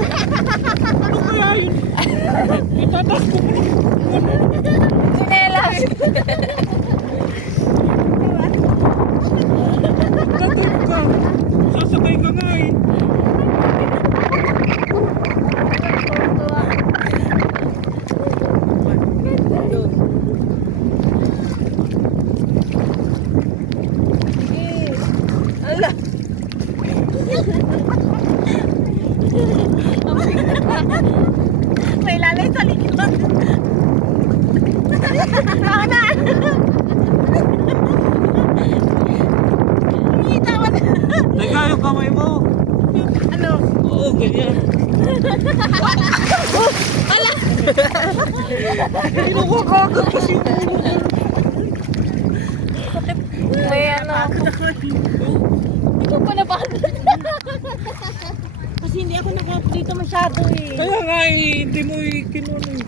Ano kaya yun? Itatas ko po. Sinelas. Tatay ka. Sasakay ka nga eh. Ala. May lalay sa likod. Tama na. Tama na. Teka, yung kamay mo. Ano? Oo, ganyan. Ala. Kinukakagat kasi yung ulo ko. May ano. Ikaw pa na pagod. Kasi hindi ako nakapo dito masyado eh. Kaya nga eh, hindi mo kinuno.